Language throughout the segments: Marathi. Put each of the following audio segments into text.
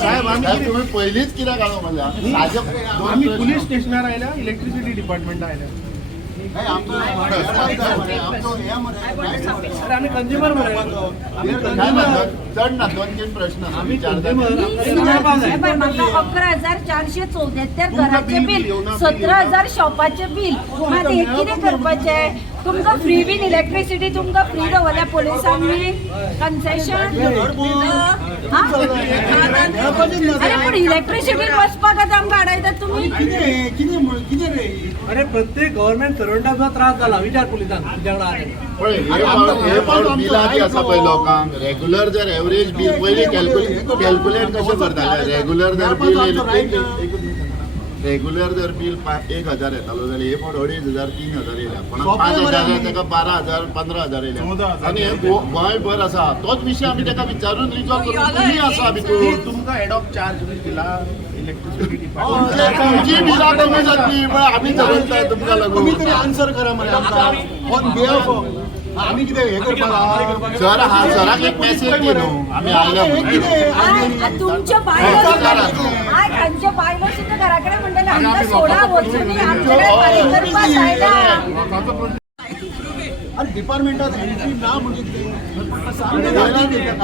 साहेब तुम्ही पहिलीच कित्याक घालो म्हणल्या आम्ही पोलीस स्टेशनार आयल्या इलेक्ट्रिसिटी डिपार्टमेंट आयल्या आम्ही कंझ्युमर चढ ना 2-3 प्रश्न आम्ही 11,474 घराचे बिल 17,000 शॉपाचे बिल मात हे कितें करपाचे तुमकां फ्री बीन इलेक्ट्रिसिटी तुमकां फ्री दवरल्या पोलिसांनी कन्सेशन अरे पूण इलेक्ट्रिसिटी वचपाक आतां आमकां अडयतात तुमी अरे प्रत्येक गव्हर्नमेंट सर्वंटाचो त्रास जाला विचार पुलिसांक तुज्या वांगडा बिलाची आसा पळय लोकांक रेग्युलर जर एवरेज बिल पयली कॅल्क्युलेट कशें करताले रेग्युलर जर बिल रेग्युलर जर बिल 1,000 येतालो जाल्यार हे पण 2,500 3,000 येयल्या पण 5,000 ताका 12,000 15,000 येयल्या आनी हे गोंयभर आसा तोच विशय आमी ताका विचारून रिजॉल्व करून तुमी आसा भितूर तुमकां हेड ऑफ चार्ज दिला इलेक्ट्रिसिटी तुमची बिलां कमी जातली पण आमी जगयताय तुमकां लागून तुम्ही तरी आन्सर करा मरे आमकां ऑन बिहाफ ऑफ आमी कितें हे करपाक सर सराक एक मेसेज दी न्हू आमी आयल्या तुमच्या बायलो तांच्या बायलो सुद्दां घरा कडेन म्हणटाले आमकां सोडा वचून आमच्याकडे फारीक करपाक आयला आणि डिपार्टमेंटात एंट्री ना म्हणजे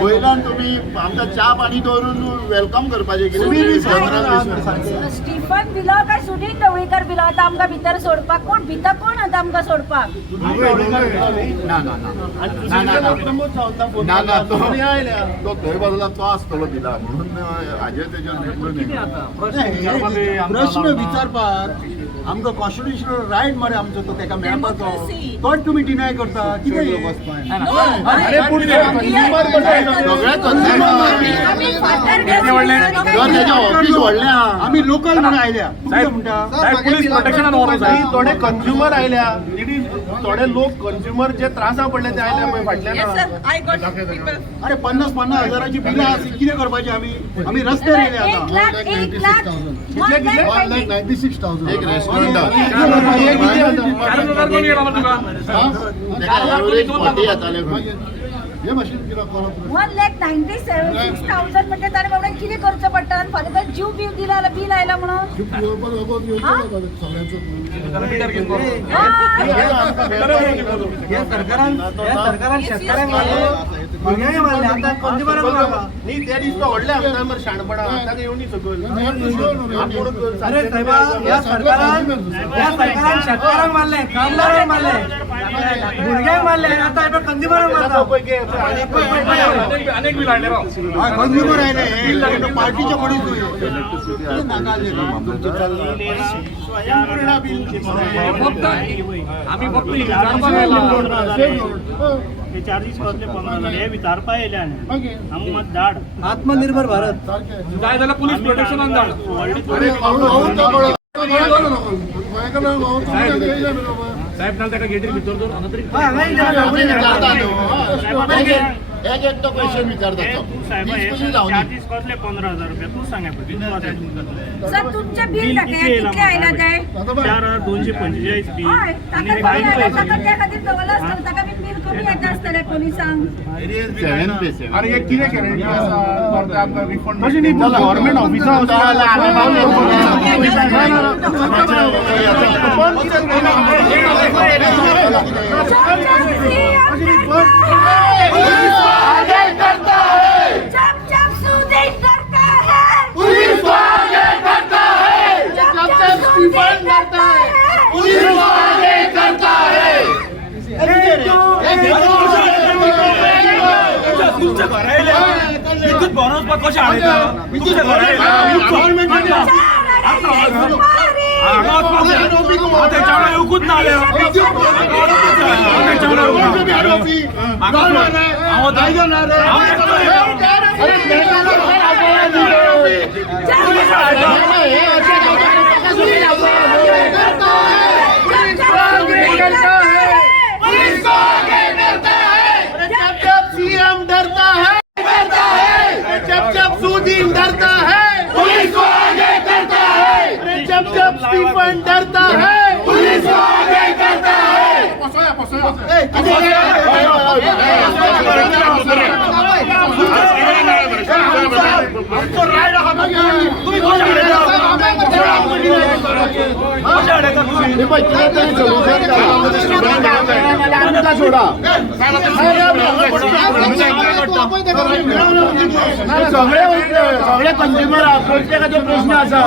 वयल्यान तुमी आमकां च्या पाणी दवरून वेलकम करपाचें कितें स्टीफन दिलो काय सुनील ढवळीकर दिलो आतां आमकां भितर सोडपाक कोण भिता कोण आतां आमकां सोडपाक ना तो थंय बसला तो आसतलो दिला म्हणून हाजेर तेजेर प्रश्न विचारपाक आमकां कॉन्स्टिट्युशनल रायट मरे आमचो तो ताका मेळपाचो तोच तुमी डिनाय करता कितें ऑफिस व्हडलें आमी लोकल म्हणून आयल्या थोडे कंझ्युमर आयल्या थोडे लोक कंझ्युमर जे त्रासा पडले ते आयल्या पळय फाटल्यान अरे 50,000 हजाराची बिलां कितें करपाची आमी रस्त्यार येयले आतां 1,96,000 एक रेस्टॉरंट हे मशीन कित्याक करप 1,96,000 म्हणजे ताणें बाबड्यान कितें करचें पडटा आनी फाल्यां तर जीव बीव दिला जाल्यार बील आयला म्हणून सरकारान शेतकऱ्यांक भुरग्यांक मारले आतां कंझ्युमरांक मारता न्ही ते दीस तो व्हडले आमदार मरे शाणपणा आतां येवं न्ही सकयल अरे सायबा ह्या सरकारान शेतकऱ्यांक मारले कामगारांक मारले भुरग्यांक मारले आतां हे कंझ्युमरांक मारता अनेक बिल हाडले कंझ्युमर आयले पार्टीचे कोणी आम्ही फक्त चार्जीस कसले 15,000 हे विचारपा येयले आनी आमकां मात धाड आत्मनिर्भर भारत जाय जाल्यार पुलीस प्रोटेक्शनान धाड साहेब नाल ताका गेटीर भितर दवर हांगा तरी एक तो क्वेश्चन विचारता चार्जीस कसले 15,000 रुपया तूं सांग सर तुमचे बिल कितले आयला ते 4,245 बिल ताका त्या खातीर दवरला आसतलें ताका बी बिल कमी येता आसतलें पोलिसांक अरे हे कितें गॅरंटी आसा आमकां रिफंड तशें न्ही गव्हर्नमेंट ऑफिसां तुमच्या घरा येयल्या विद्युत भरोवपाक कशें हाडयता तुमच्या घरा येयल्या त्याच्यावर येऊकूच ना सीएम डरता है जब सुदीन डरता है पुलिस को आगे करता है जब स्टीफन डरता है पुलिस को आगे करता है आमचा सोडा सगळे कंझ्युमर प्रत्येकाचे प्रश्न असा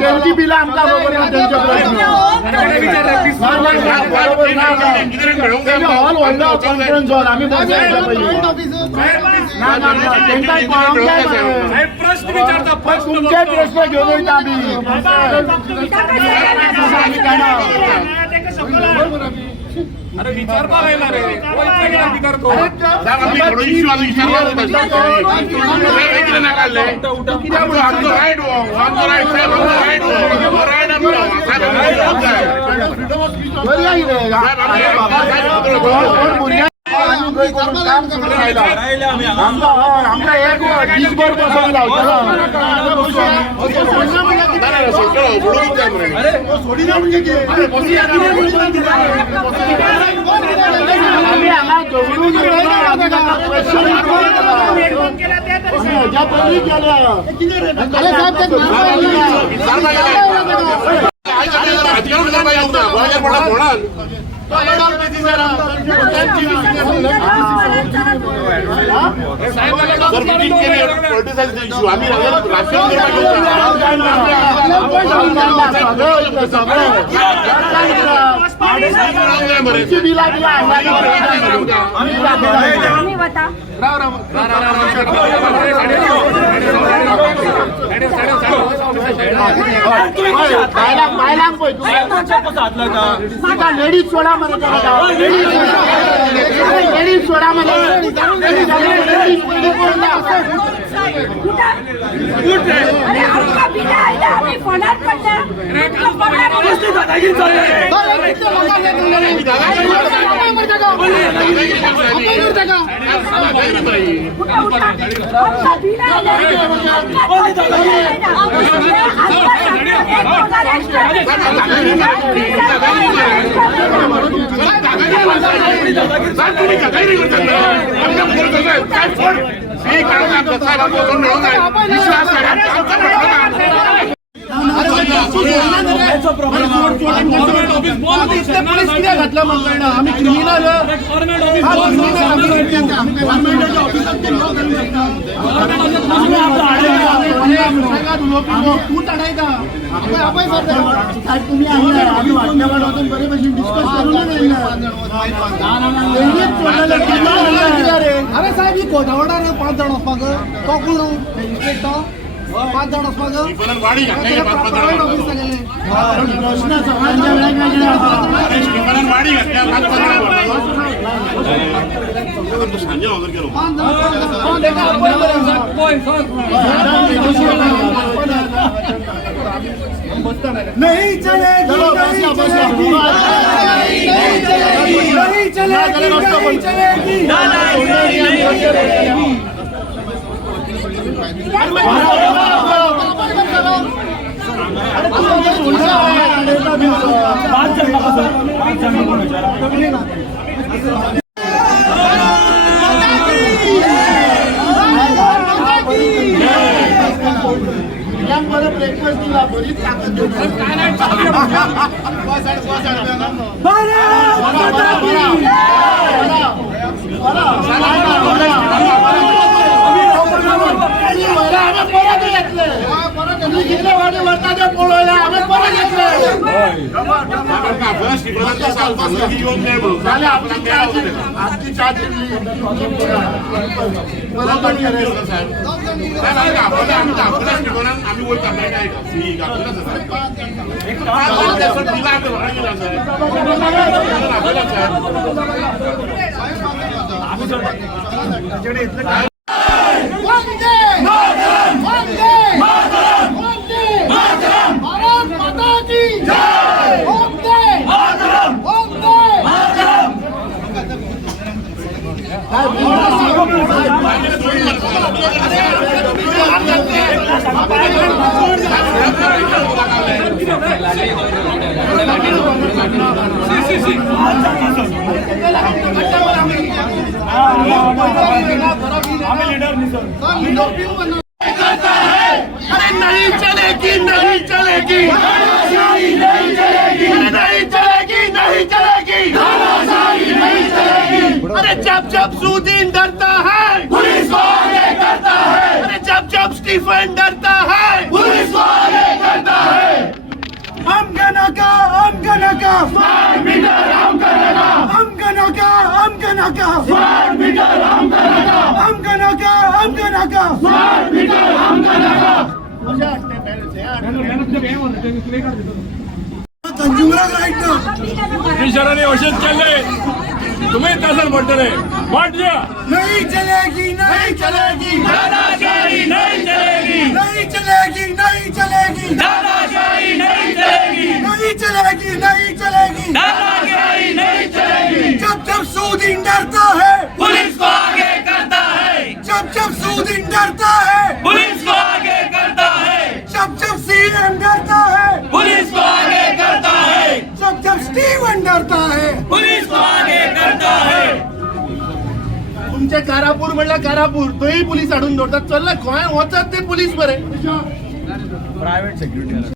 त्यांची बिला आमकां खबर ना त्यांचे प्रश्न हॉल व्हडलो कॉन्फरन्स हॉल आम्ही तुमचे प्रश्न घेऊन वयता आम्ही अरे विचारपाक आयला रे विचारतो आमकां एक दिसभर बसोंक लावचो आम्ही हांगा दवरून हेज्या पयलीं केल्या बायलांक पळय तुका लेडीज सोडा मरे लेडीज सोडा मरे आम्ही क्रिमिनल तुम्ही आम्ही वाटण्यावाडून बरे पैसे डिस्कस करून अरे साहेब ही कोठावडार 5 जाण वचपाक तो कोण मॅजिस्ट्रेट तो 5 जाण वचपाक प्रश्न सगळ्यांच्या वेगवेगळ्या नहीं चलेगी नहीं चलेगी ब्रेकफास्ट दिला बरीच ताकद लीडर करता है। अरे नहीं चलेगी, नहीं चलेगी, नहीं चलेगी, नहीं चलेगी, नहीं चलेगी, नहीं चलेगी। अरे जब जब सुदीन डरता है, पुलिस को आगे करता है। अरे जब जब स्टीफन डरता है, पुलिस को आगे करता है। आमका नाका स्मार्ट मीटर आमका नाका, आमका नाका स्मार्ट मीटर आमका नाका, स्मार्ट मीटर आमका नाका। कंझुमराक राईट ना ब्रिटिशांनी अशेंच केले तुम्ही तसंच म्हणटले वाट द्या नहीं चलेगी, नहीं चलेगी, दादागिरी नहीं चलेगी, नहीं चलेगी, नहीं चलेगी, दादागिरी नहीं चलेगी, नहीं चलेगी, नहीं चलेगी। दादागिरी नहीं चलेगी। जब जब सुदीन डरता है, पुलिस को आगे करता है, जब जब सुदीन डरता है, पुलिस को आगे करता है, जब जब सीएम डरता है, पुलिस को आगे करता है, जब जब स्टीवन डरता है, पुलिस को आगे करता है। तुमचे कारापूर म्हणलं कारापूर तोही पोलीस हाडून दवरतात. चल्ला गोंय वचत ते पोलीस बरे.